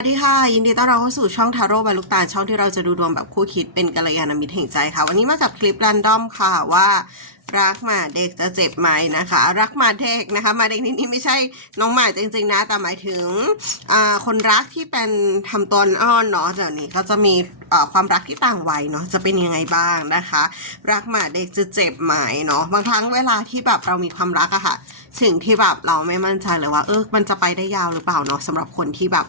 สวัสดีค่ะ ยินดีต้อนรับเข้าสู่ช่องทาโร่บายลูกตาช่องที่เราจะดูดวงแบบคู่คิดเป็นกัลยาณมิตรแห่งใจค่ะ วันนี้มากับคลิปรันดอมค่ะว่ารักหมาเด็กจะเจ็บไหมนะคะ รักหมาเด็กนะคะหมาเด็กนี่นี่ไม่ใช่น้องหมาจริงๆนะ แต่หมายถึงคนรักที่เป็นทำตัวอ่อนเนาะเดี๋ยวนี้ก็จะมีความรักที่ต่างวัยเนาะจะเป็นยังไงบ้างนะคะ รักหมาเด็กจะเจ็บไหมเนาะบางครั้งเวลาที่แบบเรามีความรักอะค่ะสิ่งที่แบบเราไม่มั่นใจเลยว่าเออมันจะไปได้ยาวหรือเปล่าเนาะสำหรับคนที่แบบ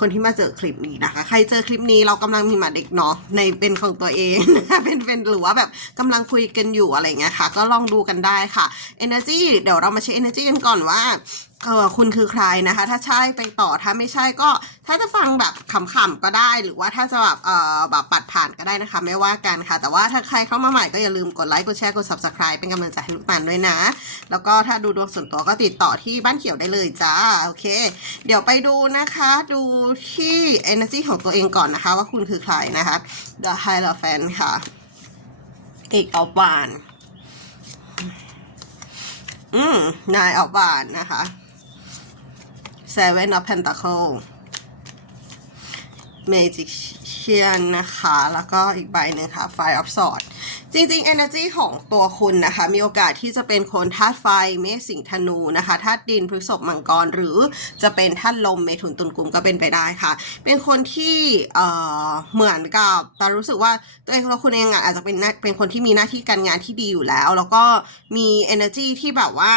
คนที่มาเจอคลิปนี้นะคะ ใครเจอคลิปนี้เรากำลังมีหมาเด็กเนาะในเป็นของตัวเองเป็นเป็นหรือว่าแบบกำลังคุยกันอยู่อะไรเงี้ยค่ะ ก็ลองดูกันได้ค่ะ Energy เดี๋ยวเรามาเช็ค Energy กันก่อนว่า เออคุณคือใครนะคะ ถ้าใช่ไปต่อถ้าไม่ใช่ก็ ถ้าจะฟังแบบขำๆก็ได้ หรือว่าถ้าจะแบบเออแบบปัดผ่านก็ได้นะคะ ไม่ว่ากันค่ะ แต่ว่าถ้าใครเข้ามาใหม่ก็อย่าลืมกดไลค์กดแชร์กด subscribe เป็นกำลังใจให้ลูกตาลด้วยนะ แล้วก็ถ้าดูดวงส่วนตัวก็ติดต่อที่บ้านเขียวได้เลยจ้าโอเค เดี๋ยวไปดูนะคะ ดูที่ energy ของตัวเองก่อนนะคะ ว่าคุณคือใครนะคะ The Hierophant ค่ะอีกออบาน อืมนายออบานนะคะ Seven of Pentacle Magician นะคะ แล้วก็อีกใบหนึ่งค่ะ Five of Swords จริงๆ energy ของตัวคุณนะคะ มีโอกาสที่จะเป็นคนธาตุไฟเมษสิงธนูนะคะธาตุดินพฤษภมังกร หรือจะเป็นธาตุลมเมถุนตุลกุมก็เป็นไปได้ค่ะ เป็นคนที่เอ่อเหมือนกับต่รู้สึกว่าตัวเองตัวคุณเองอาจจะเป็นเป็นคนที่มีหน้าที่การงานที่ดีอยู่แล้ว แล้วก็มี energy ที่แบบว่า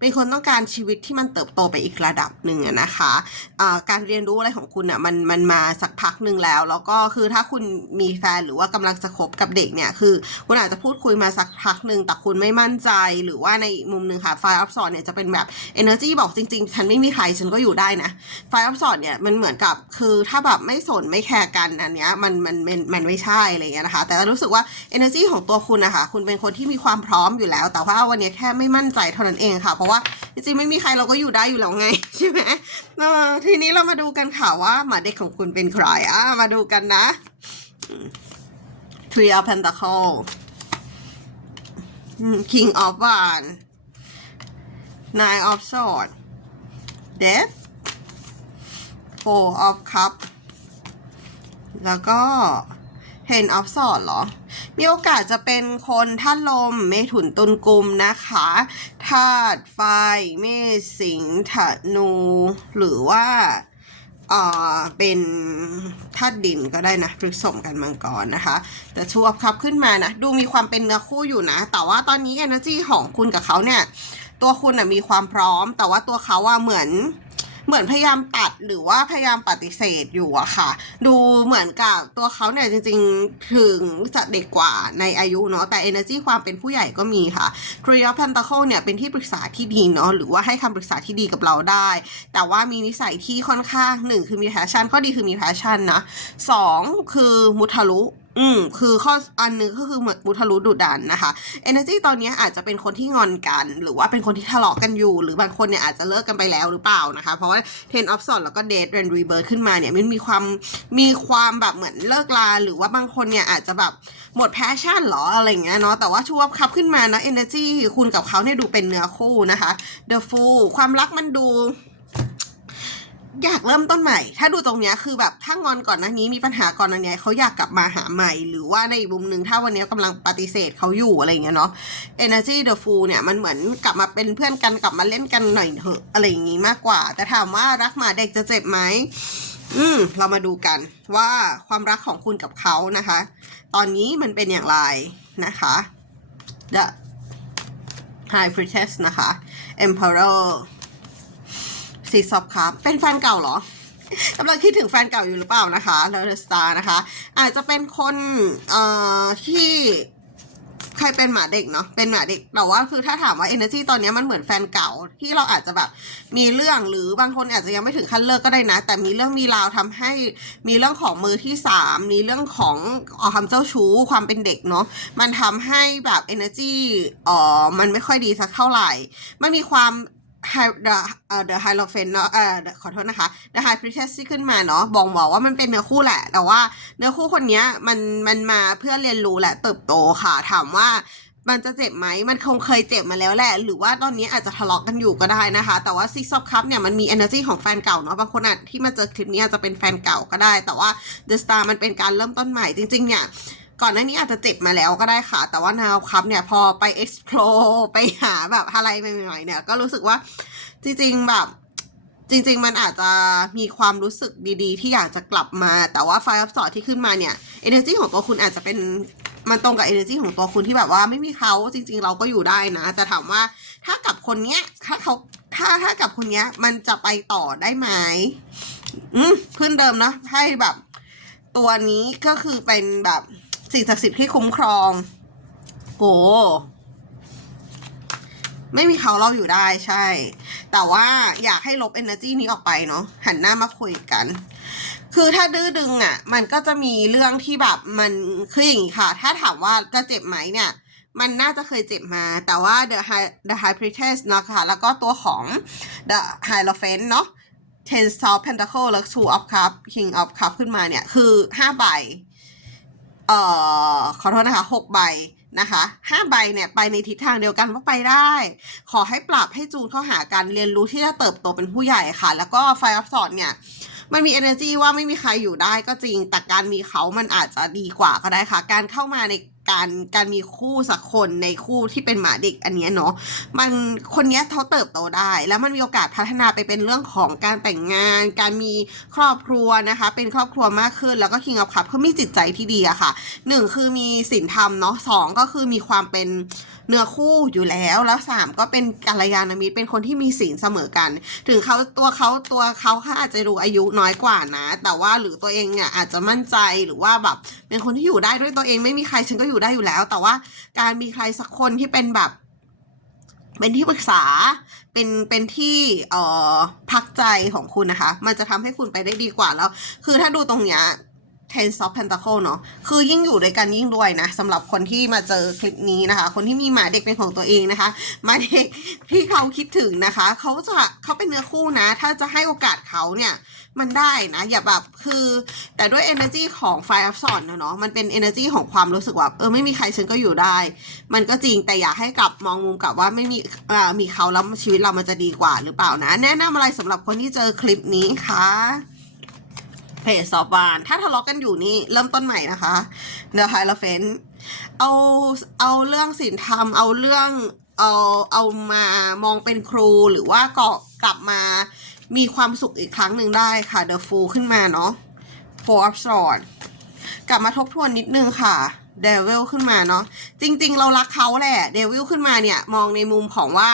เป็นคนต้องการชีวิตที่มันเติบโตไปอีกระดับหนึ่งนะคะอ่าการเรียนรู้อะไรของคุณอะมันมันมาสักพักหนึ่งแล้ว แล้วก็คือถ้าคุณมีแฟนหรือว่ากำลังจะคบกับเด็กเนี่ยคือ คุณอาจจะพูดคุยมาสักพักหนึ่งแต่คุณไม่มั่นใจหรือว่าในมุมหนึ่งค่ะไฟออฟสอนเนี่ยจะเป็นแบบ energy บอกจริงๆ ฉันไม่มีใครฉันก็อยู่ได้นะไฟออฟสอนเนี่ยมันเหมือนกับคือถ้าแบบไม่สนไม่แคร์กันอันเนี้ยมันมันมันมันไม่ใช่อะไรอย่างเงี้ยนะคะ แต่รู้สึกว่า energy ของตัวคุณนะคะคุณเป็นคนที่มีความพร้อมอยู่แล้ว แต่ว่าวันนี้แค่ไม่มั่นใจเท่านั้นเองค่ะเพราะว่า จริงๆไม่มีใครเราก็อยู่ได้อยู่แล้วไงใช่ไหมเออทีนี้เรามาดูกันค่ะว่าหมาเด็กของคุณเป็นใครอะมาดูกันนะ Three of Pentacle อืม King of Wands Nine of Swords Death Four of Cup แล้วก็ Ten of Swords เหรอ มีโอกาสจะเป็นคนธาตุลมเมถุนตุลกุมนะคะธาตุไฟเมษสิงห์ธนู หรือว่าเอ่อเป็นธาตุดินก็ได้นะพฤกษมกันมังกรนะคะ แต่ชูอัพคับขึ้นมานะ ดูมีความเป็นเนื้อคู่อยู่นะ แต่ว่าตอนนี้ energy ของคุณกับเขาเนี่ย ตัวคุณนะมีความพร้อม แต่ว่าตัวเขาอะเหมือน เหมือนพยายามตัดหรือว่าพยายามปฏิเสธอยู่อะค่ะ ดูเหมือนกับตัวเขาเนี่ยจริง ๆ ถึงจะเด็กกว่าในอายุเนาะแต่ energy ความเป็นผู้ใหญ่ก็มีค่ะ t r e e of Pentacle เนี่ยเป็นที่ปรึกษาที่ดีเนาะหรือว่าให้คำปรึกษาที่ดีกับเราได้ แต่ว่ามีนิสัยที่ค่อนข้างหนึ่งคือมีแพชชั่นข้อดีคือมีแพชชั่นนะสองคือมุทะลุอืมคือข้ออันนึงก็คือเหมือนมุทะลุดุดันนะคะ energy ตอนนี้อาจจะเป็นคนที่งอนกัน หรือว่าเป็นคนที่ทะเลาะกันอยู่ หรือบางคนเนี่ยอาจจะเลิกกันไปแล้วหรือเปล่านะคะ เพราะว่า ten of swords แล้วก็ death and rebirth ขึ้นมาเนี่ยมันมีความมีความแบบเหมือนเลิกลา หรือว่าบางคนเนี่ยอาจจะแบบหมด passion หรออะไรเงี้ยเนาะแต่ว่าชูวับคับขึ้นมานะ energy คุณกับเขาเนี่ยดูเป็นเนื้อคู่นะคะ the fool ความรักมันดู อยากเริ่มต้นใหม่ ถ้าดูตรงเนี้ยคือแบบถ้างอนก่อนหน้านี้มีปัญหาก่อนหน้านี้เขาอยากกลับมาหาใหม่ หรือว่าในอีกมุมหนึ่งถ้าวันนี้กำลังปฏิเสธเขาอยู่อะไรอย่างเงี้ยเนาะ Energy the Fool เนี่ยมันเหมือนกลับมาเป็นเพื่อนกันกลับมาเล่นกันหน่อยเถอะอะไรอย่างงี้มากกว่า แต่ถามว่ารักหมาเด็กจะเจ็บไหมอืมเรามาดูกันว่าความรักของคุณกับเขานะคะ ตอนนี้มันเป็นอย่างไรนะคะ The High Priestess นะคะ Emperor ซีซอฟครับเป็นแฟนเก่าเหรอกำลังคิดถึงแฟนเก่าอยู่หรือเปล่านะคะเดอะสตาร์นะคะ อาจจะเป็นคนเอ่อที่ใครเป็นหมาเด็กเนาะเป็นหมาเด็กแต่ว่าคือถ้าถามว่า energy ตอนนี้มันเหมือนแฟนเก่าที่เราอาจจะแบบมีเรื่องหรือบางคนอาจจะยังไม่ถึงขั้นเลิกก็ได้นะ แต่มีเรื่องมีราวทำให้มีเรื่องของมือที่สามมีเรื่องของออความเจ้าชู้ความเป็นเด็กเนาะมันทำให้แบบ energy เอ่อมันไม่ค่อยดีสักเท่าไหร่มันมีความ Hi- the เอ่อ the hierophant เนาะเอ่อขอโทษนะคะ the high priestess ที่ขึ้นมาเนาะบอกบอกว่ามันเป็นเนื้อคู่แหละ แต่ว่าเนื้อคู่คนนี้มันมันมาเพื่อเรียนรู้และเติบโตค่ะ ถามว่ามันจะเจ็บไหม มันคงเคยเจ็บมาแล้วแหละ หรือว่าตอนนี้อาจจะทะเลาะกันอยู่ก็ได้นะคะ แต่ว่า Six of Cups เนี่ยมันมี energy ของแฟนเก่าเนาะ บางคนอาจที่มาเจอคลิปนี้อาจจะเป็นแฟนเก่าก็ได้ แต่ว่า The Star มันเป็นการเริ่มต้นใหม่ จริงๆเนี่ย ก่อนหน้านี้อาจจะเจ็บมาแล้วก็ได้ค่ะ แต่ว่า Now Cup เนี่ยพอไป explore ไปหาแบบอะไรใหม่ๆเนี่ยก็รู้สึกว่าจริงๆแบบจริง ๆ มันอาจจะมีความรู้สึกดีๆ ที่อยากจะกลับมา แต่ว่า Five of Swords ที่ขึ้นมาเนี่ย energy ของตัวคุณอาจจะเป็นมันตรงกับ energy ของตัวคุณที่แบบว่าไม่มีเขาจริง ๆ เราก็อยู่ได้นะ แต่ถามว่าถ้ากับคนเนี้ยถ้าเขาถ้าถ้ากับคนเนี้ย มันจะไปต่อได้ไหมอืมพื้นเดิมนะให้แบบ ตัวนี้ก็คือเป็นแบบ สิ่งศักดิ์สิทธิ์ที่คุ้มครองโหไม่มีเขาเราอยู่ได้ใช่ แต่ว่าอยากให้ลบ energy นี้ออกไปเนาะหันหน้ามาคุยกัน คือถ้าดื้อดึงอะ มันก็จะมีเรื่องที่แบบมันคืออย่างนี้ค่ะ ถ้าถามว่าจะเจ็บไหมเนี่ย มันน่าจะเคยเจ็บมา แต่ว่า the high the high priestess นะคะแล้วก็ตัวของ the hierophant เนาะ ten of pentacle แล้ว two of cup king of cup ขึ้นมาเนี่ย คือห้าใบ เอ่อขอโทษนะคะหกใบนะคะห้าใบเนี่ยไปในทิศทางเดียวกันว่าไปได้ ขอให้ปรับให้จูนเข้าหาการเรียนรู้ที่จะเติบโตเป็นผู้ใหญ่ค่ะ แล้วก็ไฟอัพสอนเนี่ยมันมี energy ว่าไม่มีใครอยู่ได้ก็จริง แต่การมีเขามันอาจจะดีกว่าก็ได้ค่ะ การเข้ามาใน การการมีคู่สักคนในคู่ที่เป็นหมาเด็กอันเนี้ยเนาะมันคนเนี้ยเขาเติบโตได้ แล้วมันมีโอกาสพัฒนาไปเป็นเรื่องของการแต่งงาน การมีครอบครัวนะคะ เป็นครอบครัวมากขึ้นแล้วก็คิงอัพคัพเขามีจิตใจที่ดีอะค่ะหนึ่งคือมีศีลธรรมเนาะสองก็คือมีความเป็น เนื้อคู่อยู่แล้วแล้วสามก็เป็นกัลยาณมิตรเป็นคนที่มีศีลเสมอกัน ถึงเขาตัวเขาตัวเขาค่ะอาจจะดูอายุน้อยกว่านะ แต่ว่าหรือตัวเองเนี่ยอาจจะมั่นใจหรือว่าแบบเป็นคนที่อยู่ได้ด้วยตัวเองไม่มีใครฉันก็อยู่ได้อยู่แล้ว แต่ว่าการมีใครสักคนที่เป็นแบบ เป็นที่ปรึกษาเป็นเป็นที่เอ่อพักใจของคุณนะคะ มันจะทำให้คุณไปได้ดีกว่าแล้ว คือถ้าดูตรงเนี้ย Ten of Pentacle เนาะคือยิ่งอยู่ด้วยกันยิ่งรวยนะสำหรับคนที่มาเจอคลิปนี้นะคะ คนที่มีหมาเด็กเป็นของตัวเองนะคะหมาเด็กที่เขาคิดถึงนะคะ เขาจะเขาเป็นเนื้อคู่นะ ถ้าจะให้โอกาสเขาเนี่ยมันได้นะอย่าแบบคือแต่ด้วย energy ของ Fire of Swords เนาะมันเป็น energy ของความรู้สึกว่าเออไม่มีใครฉันก็อยู่ได้ มันก็จริงแต่อยากให้กลับมองมุมกลับว่าไม่มีอ่อมีเขาแล้วชีวิตเรามันจะดีกว่าหรือเปล่านะ แนะนำอะไรสำหรับคนที่เจอคลิปนี้คะ เพจสอบบาน ถ้าทะเลาะกันอยู่นี่เริ่มต้นใหม่นะคะเดอะไฮลเฟนเอาเอาเรื่องศีลธรรมเอาเรื่องเอาเอามามองเป็นครูหรือว่าก็กลับมามีความสุขอีกครั้งหนึ่งได้ค่ะ The Fool ขึ้นมาเนาะ Four of Swords กลับมาทบทวนนิดนึงค่ะเดวิลขึ้นมาเนาะจริง ๆ เรารักเขาแหละเดวิลขึ้นมาเนี่ย มองในมุมของว่า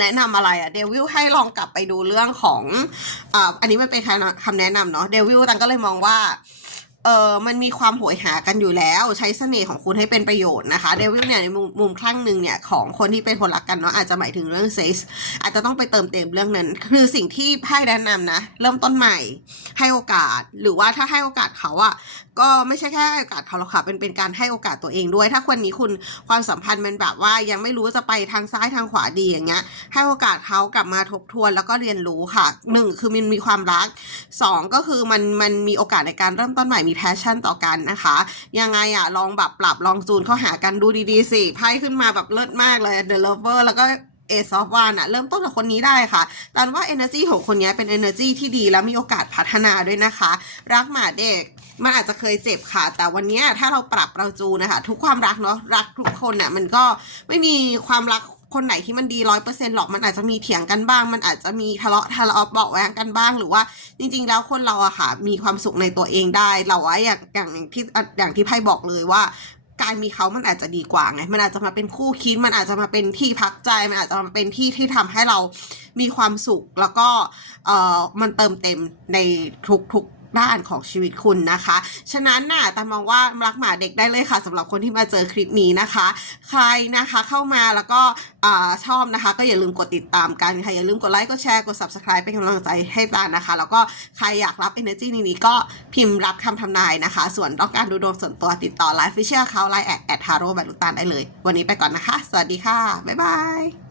แนะนำอะไรอะเดวิลให้ลองกลับไปดูเรื่องของอ่าอันนี้มันเป็นคำคำแนะนำเนาะเดวิลตังก็เลยมองว่า เออมันมีความโหยหากันอยู่แล้ว ใช้เสน่ห์ของคุณให้เป็นประโยชน์นะคะเดวิลเนี่ยในมุมมุมข้งหนึ่งเนี่ยของคนที่เป็นคนรักกันเนาะอาจจะหมายถึงเรื่องเซ็กส์อาจจะต้องไปเติมเต็มเรื่องนั้น คือสิ่งที่ไพ่แนะนำนะ เริ่มต้นใหม่ให้โอกาส หรือว่าถ้าให้โอกาสเขาอะก็ไม่ใช่แค่ให้โอกาสเขาหรอกค่ะเป็นเป็นการให้โอกาสตัวเองด้วย ถ้าคนนี้คุณความสัมพันธ์มันแบบว่ายังไม่รู้จะไปทางซ้ายทางขวาดีอย่างเงี้ยให้โอกาสเขากลับมาทบทวนแล้วก็เรียนรู้ค่ะหนึ่งคือมันมีความรักสองก็คือมันมันมีโอกาสในการเริ่มต้นใหม่มีแพชชั่นต่อกันนะคะ ยังไงอะลองแบบปรับลองจูนเข้าหากันดูดีๆสิไพ่ขึ้นมาแบบเลิศมากเลย The Lover แล้วก็เอซอฟวานอะเริ่มต้นกับคนนี้ได้ค่ะตอนว่า energy ของคนนี้เป็น energy ที่ดีและมีโอกาสพัฒนาด้วยนะคะ รักหมาเด็กมันอาจจะเคยเจ็บค่ะ แต่วันนี้ถ้าเราปรับเราจูนนะคะ ทุกความรักเนาะรักทุกคนน่ะมันก็ไม่มีความรัก คนไหนที่มันดีร้อยเปอร์เซ็นต์หรอกมันอาจจะมีเถียงกันบ้าง มันอาจจะมีทะเลาะทะเลาะเบาะแวงกันบ้างหรือว่า จริง ๆ แล้วคนเราอะค่ะ มีความสุขในตัวเองได้เราว่าอย่างอย่างที่อย่างที่ไพ่บอกเลยว่าการมีเขามันอาจจะดีกว่าไง มันอาจจะมาเป็นคู่คิด มันอาจจะมาเป็นที่พักใจ มันอาจจะมาเป็นที่ที่ทำให้เรามีความสุข แล้วก็ เอ่อ มันเติมเต็มในทุกๆ ด้านของชีวิตคุณนะคะ ฉะนั้นน่ะแต่มองว่ารักหมาเด็กได้เลยค่ะสำหรับคนที่มาเจอคลิปนี้นะคะ ใครนะคะเข้ามาแล้วก็อชอบนะคะ ก็อย่าลืมกดติดตามกันค่ะอย่าลืมกดไลค์กดแชร์กด subscribe เป็นกำลังใจให้ตานะคะ แล้วก็ใครอยากรับ energy ในนี้ก็พิมพ์รับคำทำนายนะคะ ส่วนต้องการดูดวงส่วนตัวติดต่อไลฟ์ฟิเชียลเขาไลน์แอดแอดทาโร่แบบลูกตาลได้เลย วันนี้ไปก่อนนะคะ สวัสดีค่ะ บ๊ายบาย